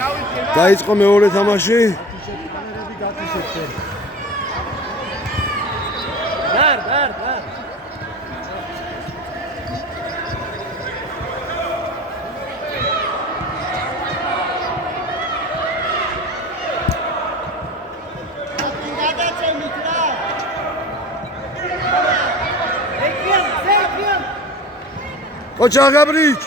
დაიწყო მეორე თამაში. Koçak Gabriç.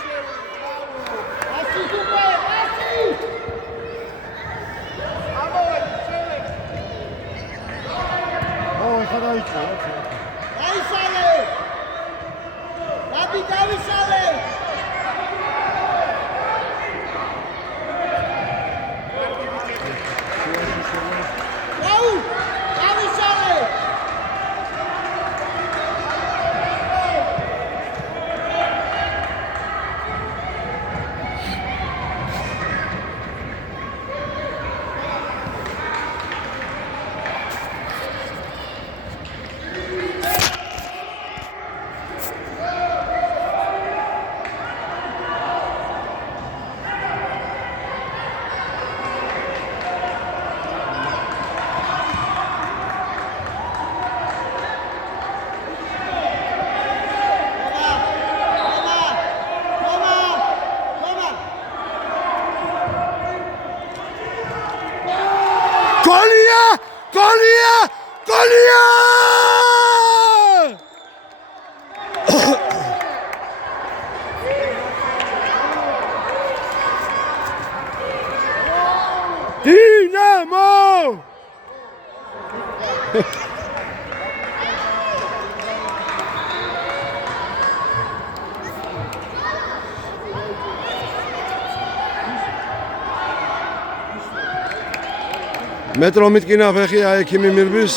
Dinamo! Metro mitgina fexi აექიმი მირბის.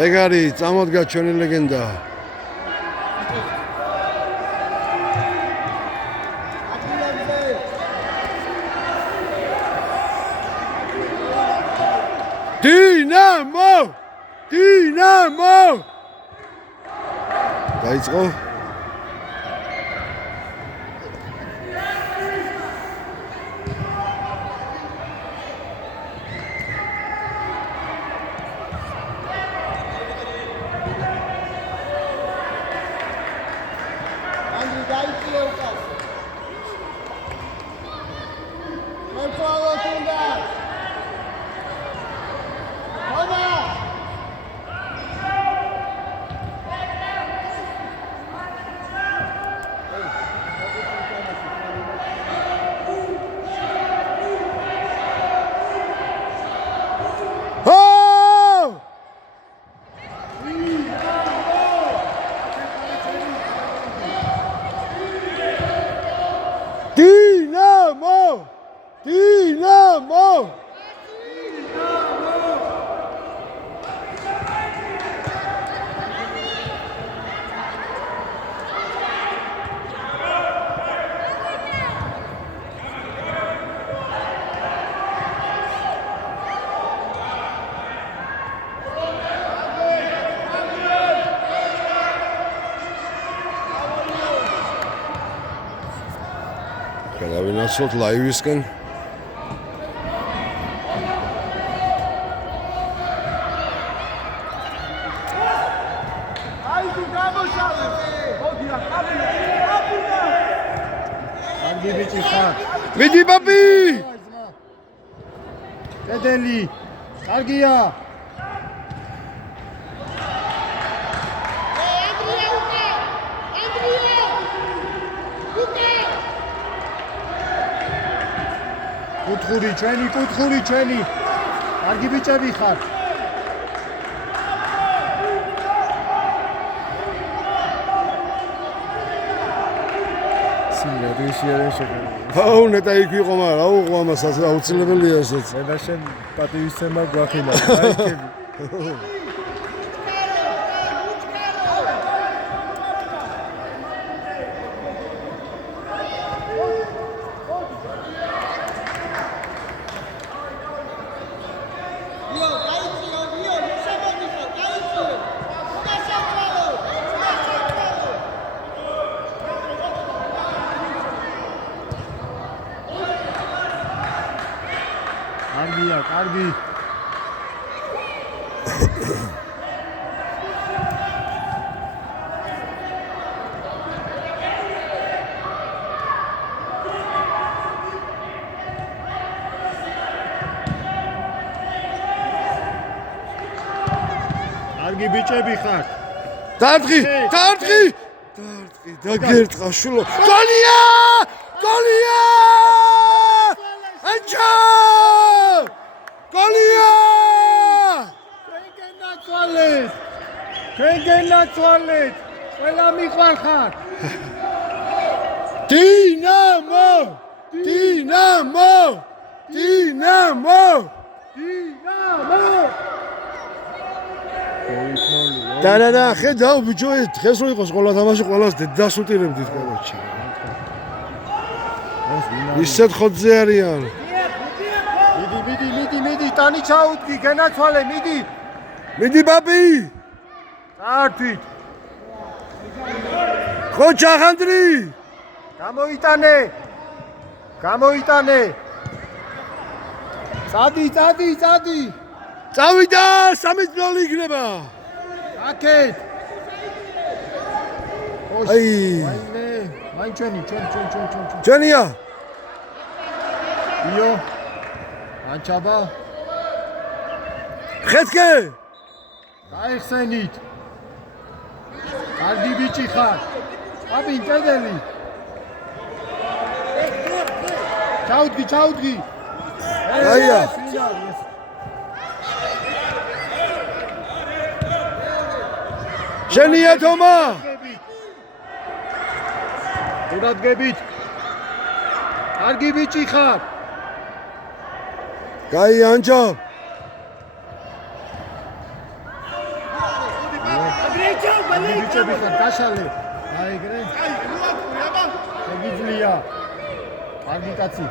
ეგ არის წამოდგა ჩვენი ლეგენდა. Dinamo! Dinamo! დაიწყო. Dinamo! Dinamo! Გავინაცვლოთ ლაივისკენ. მიდი ბაბი! კედელი! კარგია! კუთხური ჩვენი. კარგი ბიჭები ხარ. აუ ნეტა იქ ვიყო, მაგრამ აუ ყამას აუცილებელია ესეც. და შენ პატივისცემა გვახილა. აიქები. კარგია, კარგი. კარგი ბიჭები ხართ. დარტყი დაგერტყა შულო გოლია ანჯა გოლია ჩვენ გენაცვალეთ ყველა მიყარხარ დინამო და ხედავ ბიჭო დღეს რო იყოს ყველა თამაში ყველას დასუტირებდით კაბაჩი ისეთ ხოძე არიან მიდი ტანი ჩაუდგი გენაცვალე მიდი ბაბი წართვით ხო ჩახანდრი გამოიტანე წადი წავიდა 3-0 იქნება აკეთ აი მაინ ჩვენი ჩვენია იო ანჩაბა ხეთკე გაიხსენით კარგი ბიჭი ხარ აბინ კედელი ჩაუდგი აია შენია თომა ურადგებით კარგი ბიჭი ხარ კაი ანჯა ბიჭები ხარ გაშალე აიგრე შეგიძლია კარგი კაცი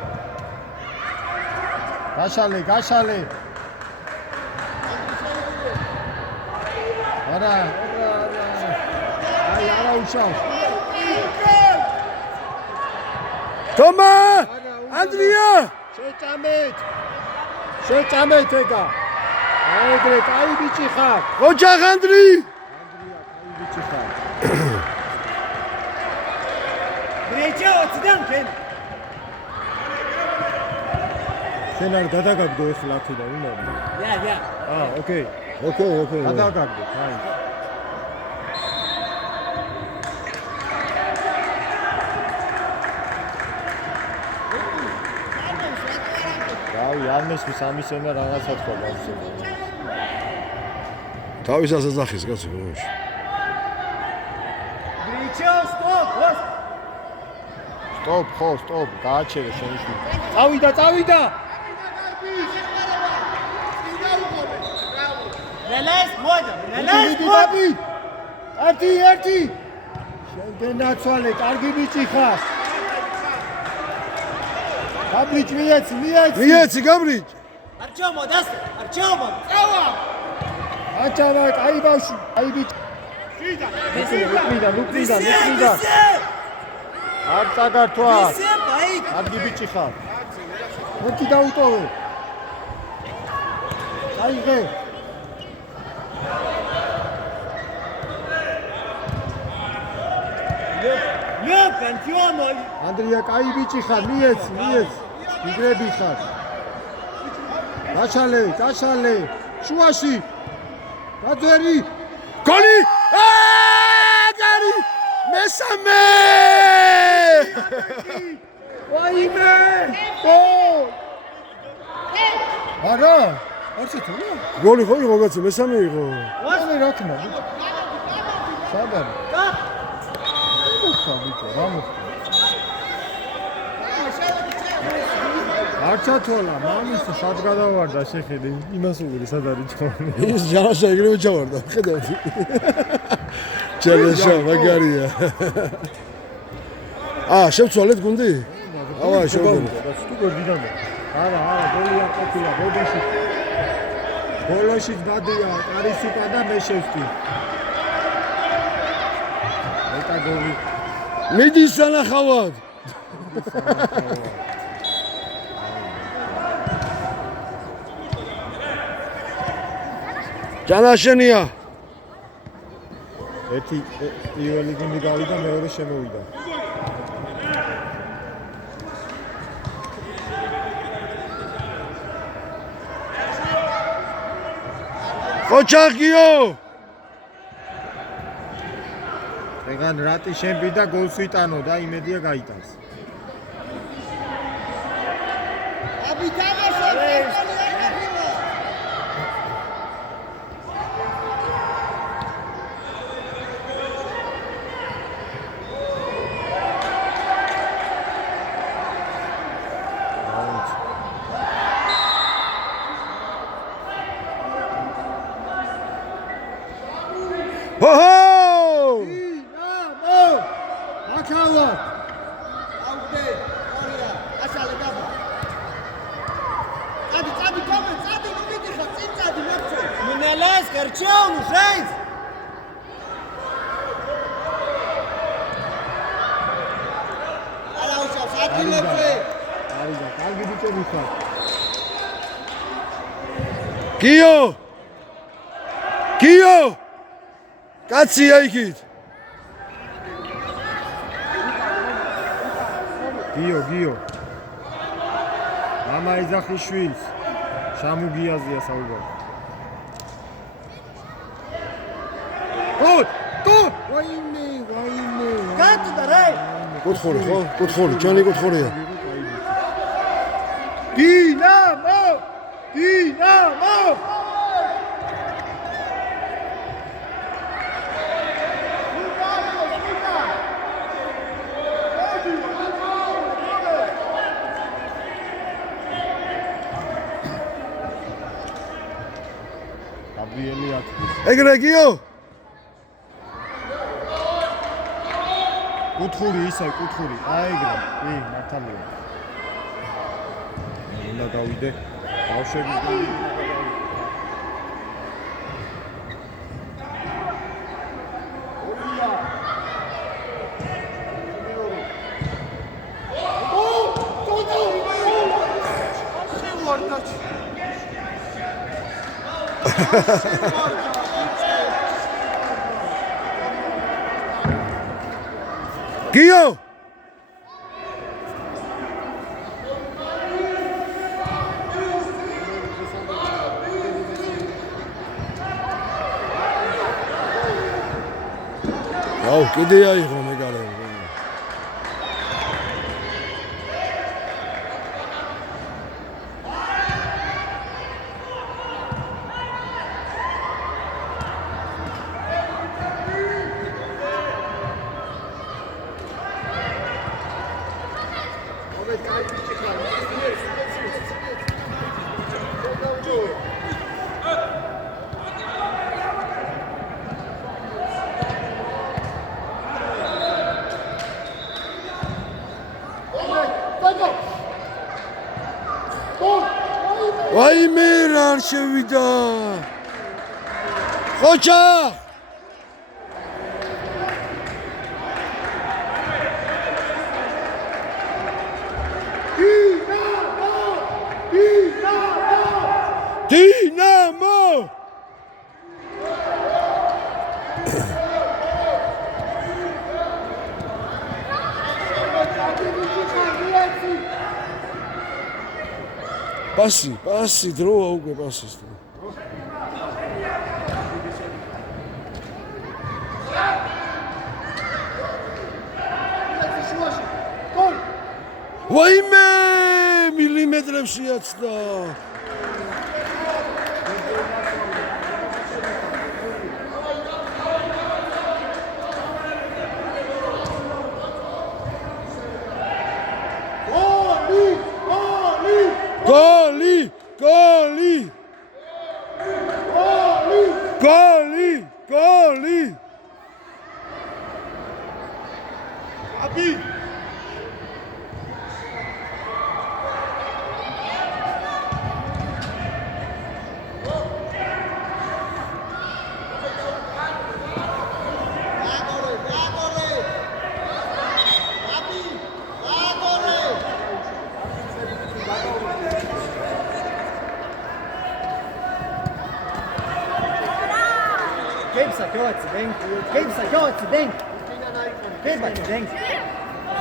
გაშალე არა აი არა უშავს თომა ანდრია შეჭამეთ ეგა აიგრე კაი ბიჭი ხარ ოჯახ ანდრი კაი ბიჭი ხარ ბრეჭა ოცდან ფენ შენ არ გადაგაგდო ეხლა აქედან უნდა ია ოკეი გადაგაგდო აი არ მესმის ამის ენა რაღაცა თქვა გავსწორე. თავისას აძახის კაცი გოში. ბრიჩო სტოპ, გააჩერე შენი შვილი. წავიდა. ნელეს მოდა. ერთი. შენ გენაცვალე, კარგი ბიჭი ხარ. გაბრიჭ მიეცი გაბრიჭ არჩევო წავა აჭავა კაი ბავში კაი ბიჭი ლუკლიდა არ წაგართვა კარგი ბიჭი ხარ მოდი დაუტოვე აიღე ანდრია კაი ბიჭი ხარ მიეცი იგრები ხარ გაშალე შუაში გაძვერი გოლი გარი მესამე ვაიმე გოლ არა არ შეთხოვა გოლი ხო იყო კაცო მესამე იყო ვასე რა თქმა ბიჭო სადარ ბიჭო რა მოხდა არ ჩათვალა მამის სად გადავარდა შეხედე იმას უღირი სად არის ჩავარდა ის ჯანაშა ეგრევე ჩავარდა ხედავთ ჯანაშა მაგარია შევცვალეთ გუნდი შევცვალეთ სტუგორდიდან არა გოლი არ ყოფილა ბოლოში ბადია კარისიკა და მე შევსტი ეტა გოლი მიდის სანახავად ჯანაშენია. ერთი პირველი გუნდი გავიდა, მეორე შემოვიდა. ხოჩახიო. ეგან რატი შემბი და გოლს ვიტანო და იმედია გაიტანს. ჰო! აკავა! აუდე, ორია, აშალე გაბა. წადი, გამე, ნუ მიდიხარ, წინ წადი, მოწე. მუნელეს, გარჩეუნ, უშეის. არა უშავს, ადგილებზე. არიდა, კარგი ბიჭები ხარ. გიო! კაცია იქით. გიო. მამა ეძახის შვილს. შამუგიაზია საუბარი. ვაიმე. გატდა რა. კუთხური ხო? კუთხური, ჯანი კუთხურია. დინამო! გაბრიელი ათბის. ეგრე გიო. კუთხური ისე კუთხური. აეგრე. მართალია. უნდა გავიდე. ბავშვები გიო. აუ, კიდე აიღო მეგარე. ვაიმე რა არ შევიდა. ხოჩა! დინამო! პასი დროა უკვე პასის დრო. ვაიმე მილიმეტრებში აცდა. გოლი! აბი! Kemsa kyoatsi denk. Kemsa kyoatsi denk. Kemsa denk.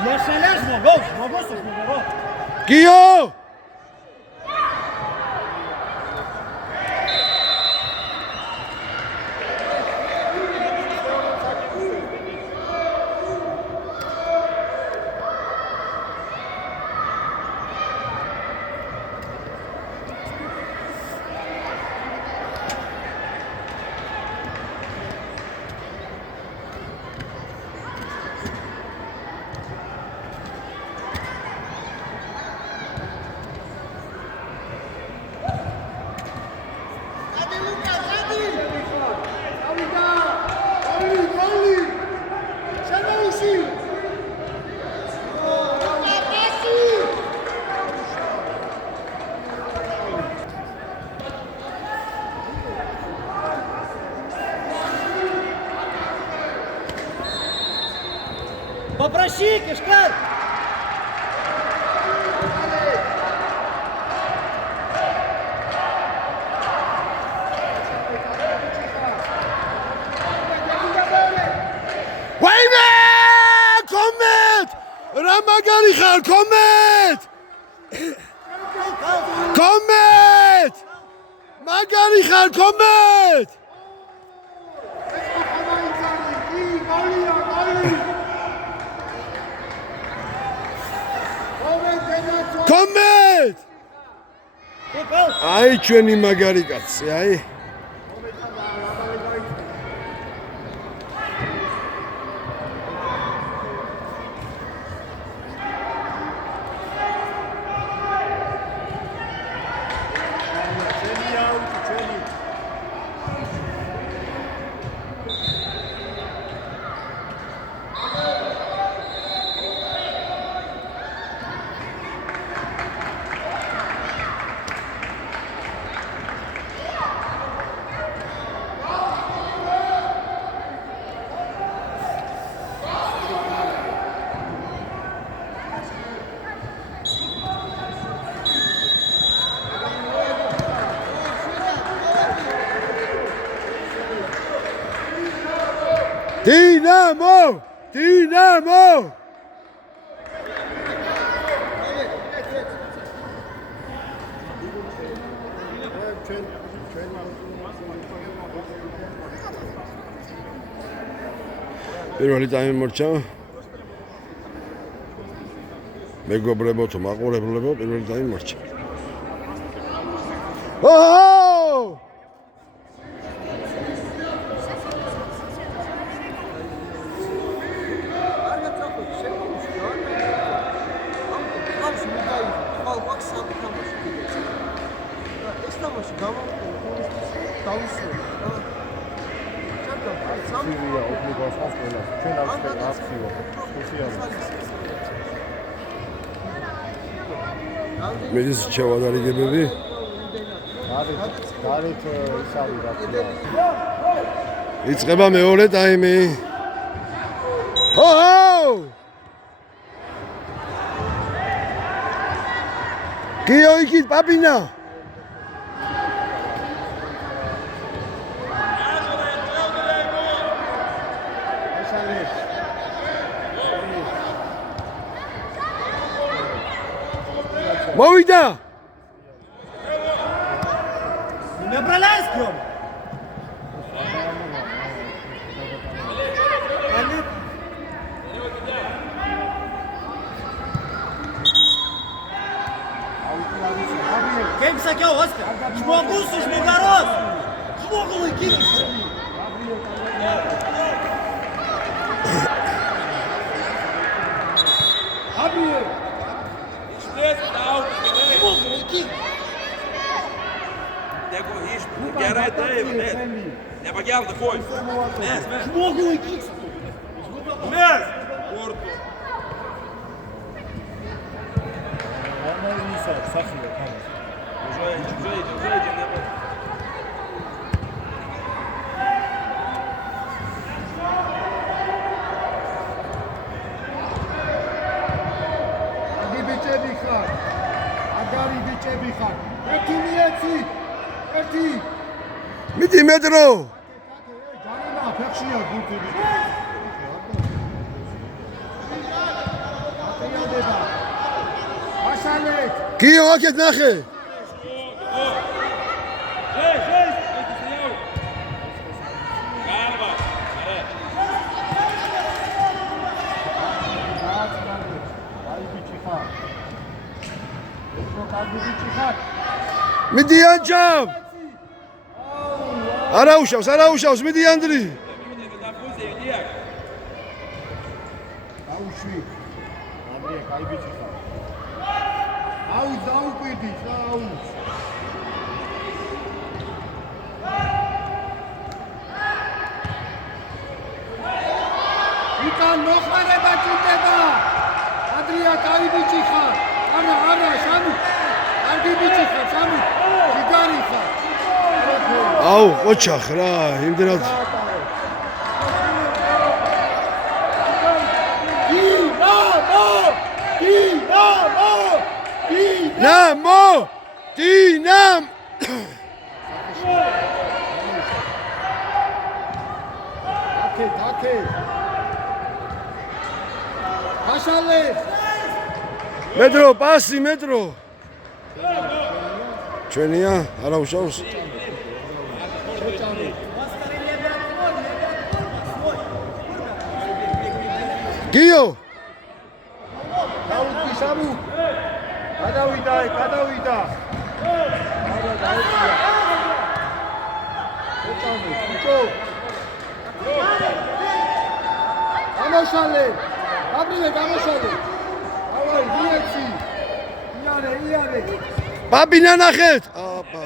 Yaşalaş mogos, mogos mogos. გიო! Попроси, Кишкар! ვაიმე! კომენტ! რა მაგარი ხარ, კომენტ! კომენტ! მაგარი ხარ, კომენტ! კომენტ! აი ჩვენი მაგარი კაცი, აი. დინამო! დინამო! პირველი ტაიმი მორჩა. მეგობრებო თუ მაყურებლებო, პირველი ტაიმი მორჩა. ოჰო! მედის ჩევადარიგებები გარეთ ისავი რა. იწყება მეორე ტაიმი. ოჰო! გიო იქით პაპინა. მოვიდა. Набралась, Кём! Кемса кёатsi. Жмогус, жмогорос. Жмогулы кимса. Абиер. Ja, maar geld, gooi. Mes, mes. Жмогулы кимса. Mes. Porto. Уже идем. მიდი მეტრო. ფეხშია გუთი. ატიადება. ასალეთ. გიო აქეთ ნახე. მიდი ანჯამ. არა უშავს, მიდი ანდრი. აუშვი. ანდრია, კაი ბიჭი ხარ. აუ დაუკვიდი, აუ. უკან მოხმარება ჭირდება. ანდრია, კაი ბიჭი ხარ. არა, სამი. კარგი ბიჭი ხარ, სამი. გიგარი ხარ. აუ, ოჩახ რა, იმდენად. დინამ! აკე. აშალე. პასი. ჩვენია, არა უშავს. გიო! დაუდი სამუ. გადავიდა. არა დაუწია. ჩო. ამოშალე. გაბრიელე გამოშალე. ავაი, დიეცი. იარე. ბაბინა ნახეთ. აპა.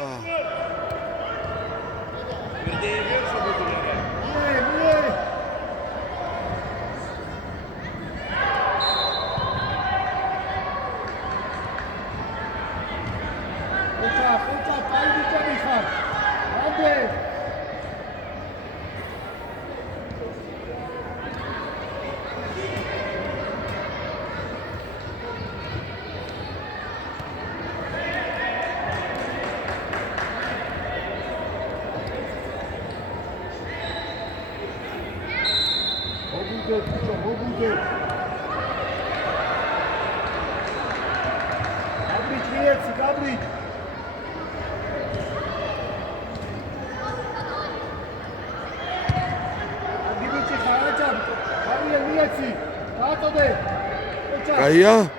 მოგუნდე. გაბრიჭ. გიბიჭი ხარაჭა. გაბრიელ მიეცი. დაატოდე.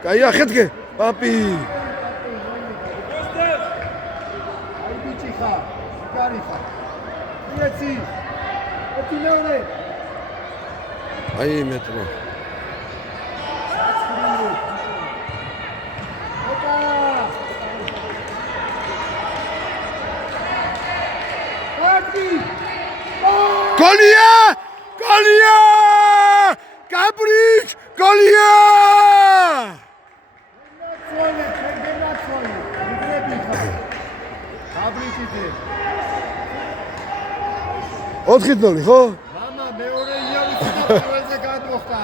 კაია, ხედგე. პაპი. აი ბიჭი ხარ. გიგარი ხარ. მიეცი. ეთინეურე. აი მეტრო. გოლია! გაბრიჭ, გოლია! გაბრიჭი. 4-0, ხო? მამა მეორე იავით ყველაზე გადმოხდა.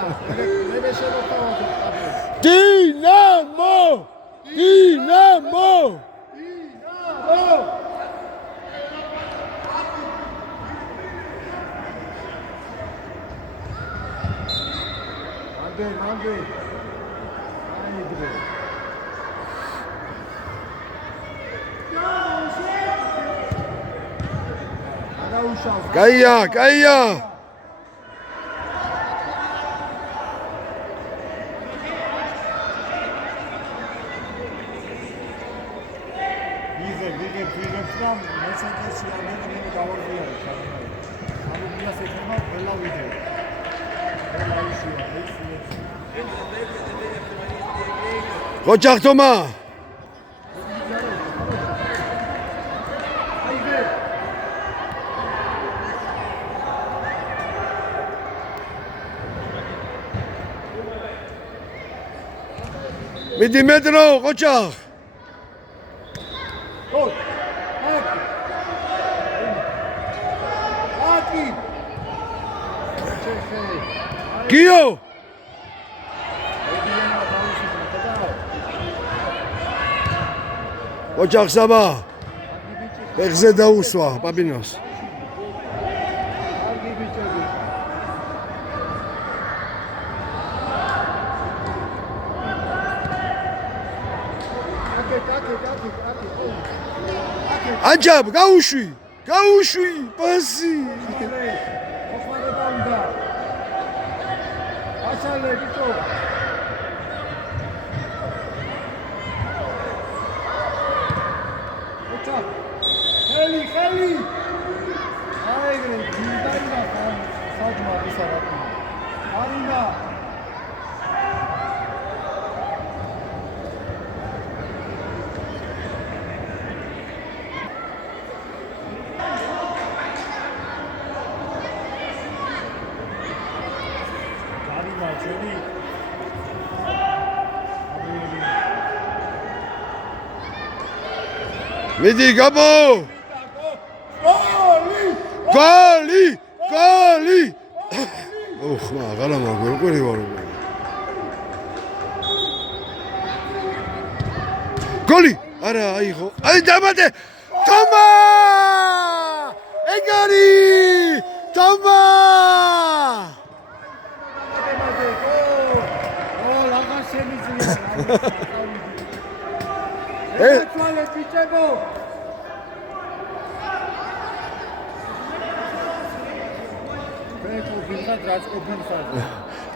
მე შემოთავაზე. დინამო! მანდე. აი დრო. კაია. ვიღებს და მეცენტესი ამერიკული გავარდიარი ხარ. სამუგიას ეხება ყველა ვიდეო. ოჯახთომა. მიდი მეტრო, ოჯახ. გიო! ოჯახ საბა. ეხზე დაუსვა პაპინოს. კარგი ბიჭები. აჯაბ, გაუშვი, პასი. მოხმარება უნდა. აშალე ბიჭო. ოჩა. ხელი. აიგრე, დიდაინა საჯმა ისარაკი. არინდა. მიდი გაბო გოლი ოხმა აღარა მაგვერკვერი ვარ გოლი არა აიღო აი დამატე თომა ეგარი თომა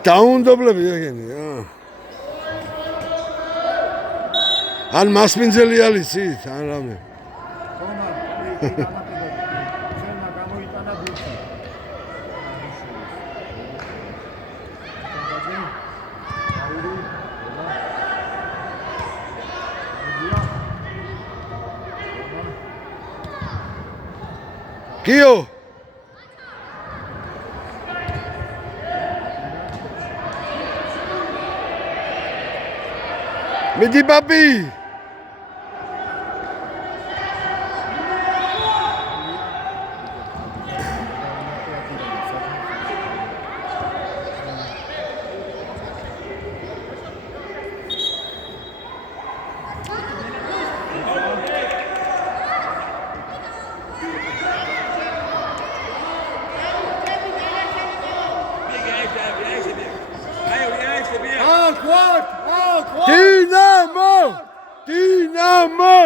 დაუნდობლები ეგენია ან მასპინძელი ალიცით ან რამე გიო მიდი ბაბი დინამო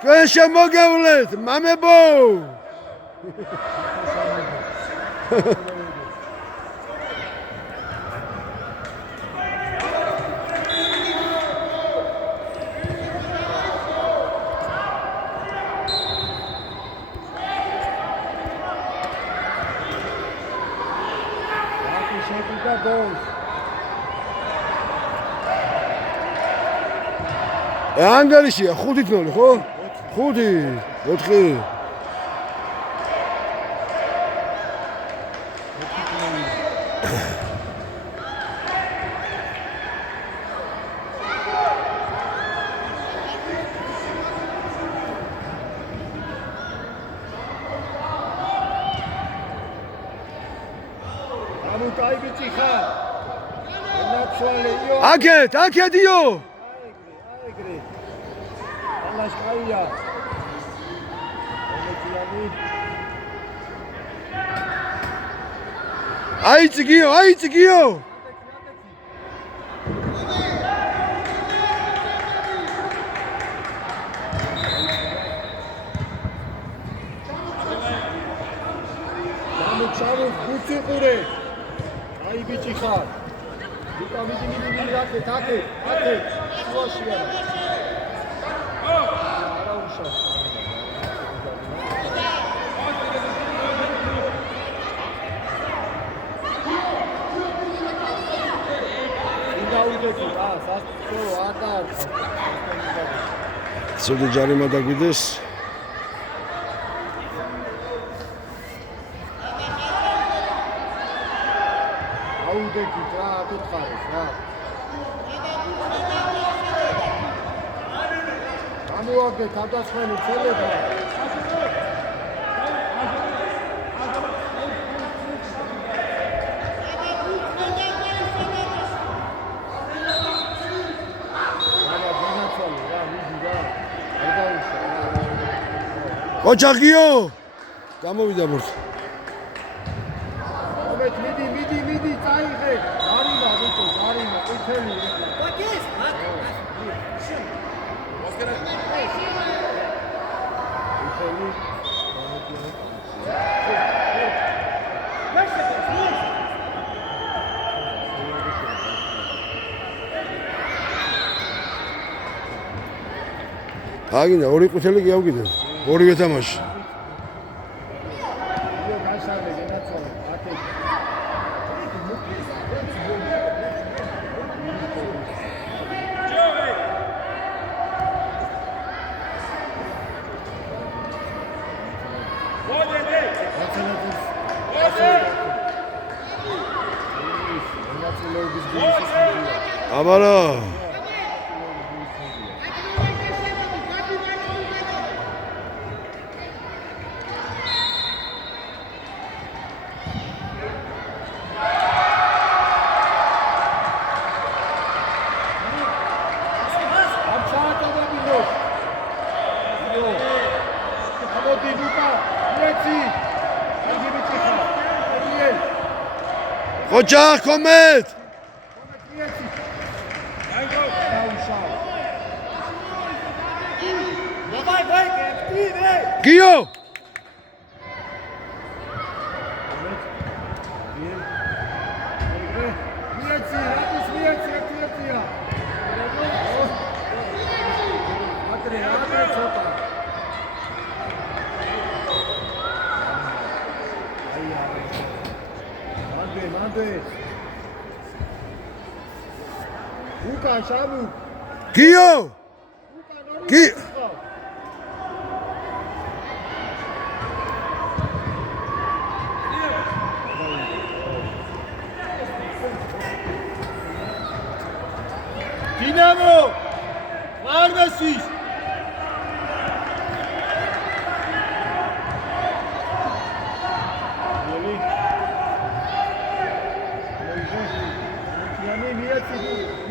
თქვენ შემოგევლეთ მამებო ანგარიშია 5-0 ხო? 5-4 აკეთიო აიწიგიო ჩამო გუცი ყურე აი ბიჭი ხარ მიდი აკე შუაშია არა უშავს ცოტა ჯარიმა დაგვიდეს აუდეკით რა აკითხარეს რა ამოაგე თავდასხმელი ცელება ოჯახიო გამოვიდა მორთ მიდი წაიღე არიმა ბიჭო არიმა ყვითელი აგინდა ორი ყვითელი გიავგიდე. ორივე თამაში. გასალე გენაცვალე ათე აბარა. ოჯახ კომეთ. გიო. უკან შამუ გიო. გი დინამო ვარდასის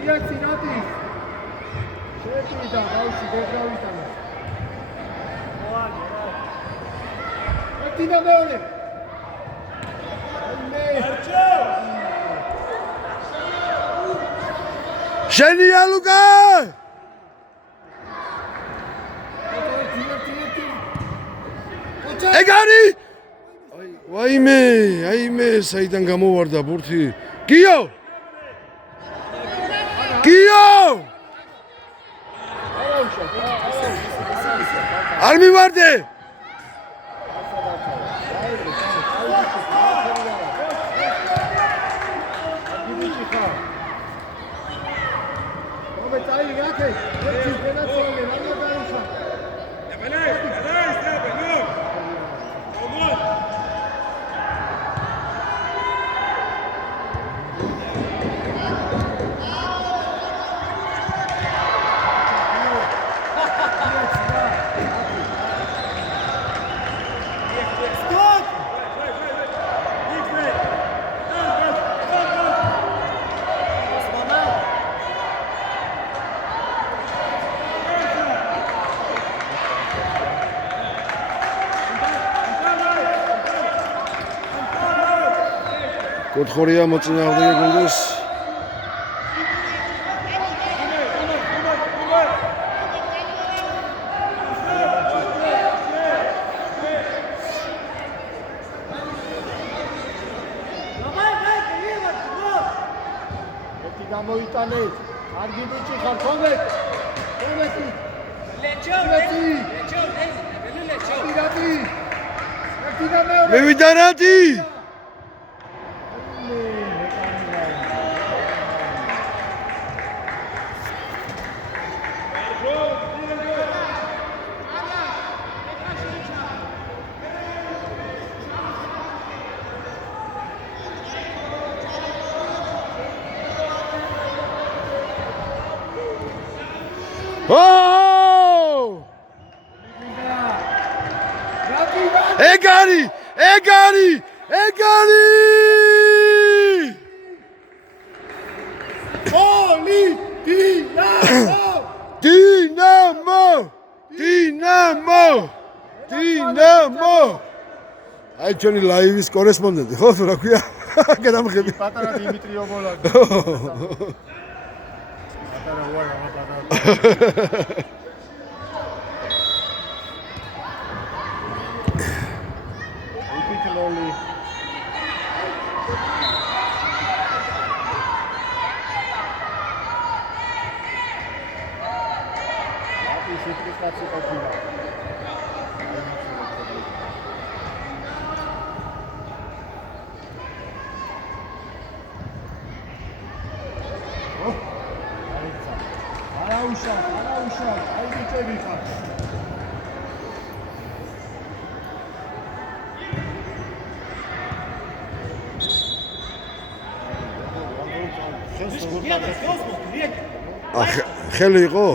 მიაცი ნატი შეჭიდა ბავშვი გეგრავიტანა დინა მეორე შენია ლუკა. ეგარი. ვაიმე, საიდან გამოვარდა ბურთი. გიო. არ მივარდე. კუთხორია მოწინააღმდეგე გუნდეს. გამოიტანეთ კარგი ბიჭი ხარ კომეთ მივიდა რატი. ეგარი. დინამო. აი ჩვენი ლაივის კორესპონდენტი ხო რა ქვია? გადამხები. პატარა დიმიტრი ობოლაძე. პატარა უარა პატარა. ლოლი სიტყვის კაცი ყოფილა. არაუშავ, აი ბიჭები ხარ. ხელი იყო?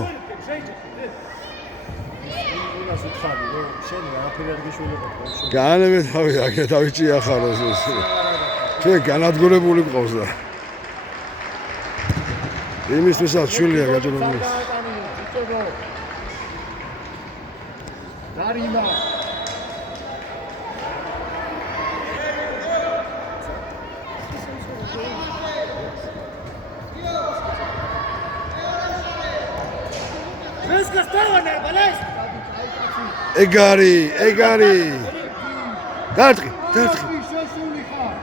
განმე თავი აქ თავი ახაროს ეს. ჩვენ განადგურებული გყავს და იმისთვისაც შვილია გაჭირებული. დარიმა ეს გასტავანა ბალას. ეგარი. დარტყი. შესული ხარ.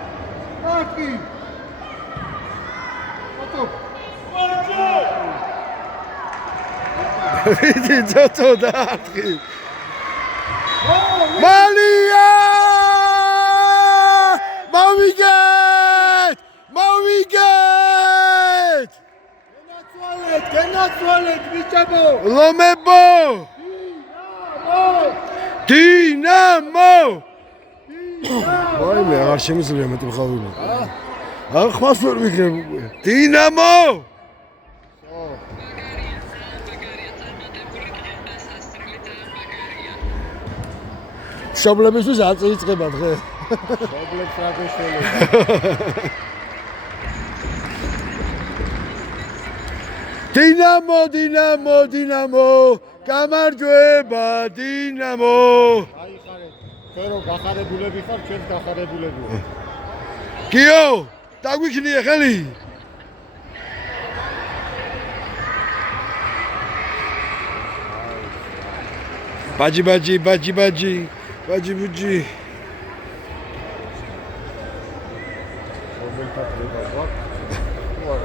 დარტყი. ვიდი ძოთო დარტყი. მალია! მოვიგეთ! გენაცვალეთ ბიჭებო. ლომებო! დინამო! ვაიმე, აღარ შემიძლია მეტი მხავილა. ხმას ვერ ვიქნებ. დინამო! შობლებისთვის აწიწყება დღე. შობლებს რა გეშველე. დინამო! გამარჯვება დინამო! აიხარეთ. თქვენ რო გახარებულები ხარ, ჩვენც გახარებულები ვართ. კიო, დაგვიქნია ხელი? ბაჯი.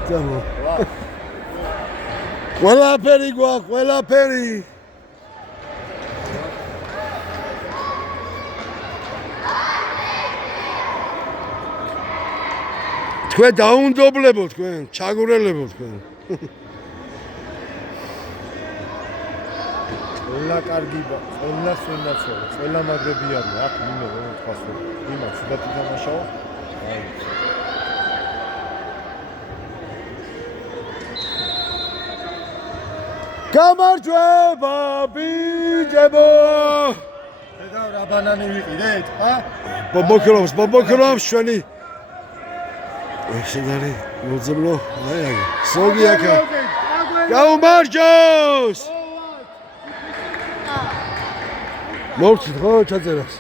დამო. ყველაფერი გვაქვს, ყველაფერი. თქვენ დაუნდობლებო თქვენ, ჩაგურელებო თქვენ. ყველა კარგია, ყველა სუნდაცო, ყველა მაგრები არის, აქ მინე რომ თქვას რომ იმას სულად ითამაშაო. აი. გამარჯვება ბიჭებო! და რა ბანანი ვიყიდეთ, ა? ბობოქრომს ჩვენი შედარი მოძებნო, აი, სოგი აქა. გაუმარჯოს! მოვცით ხო ჩაწერას?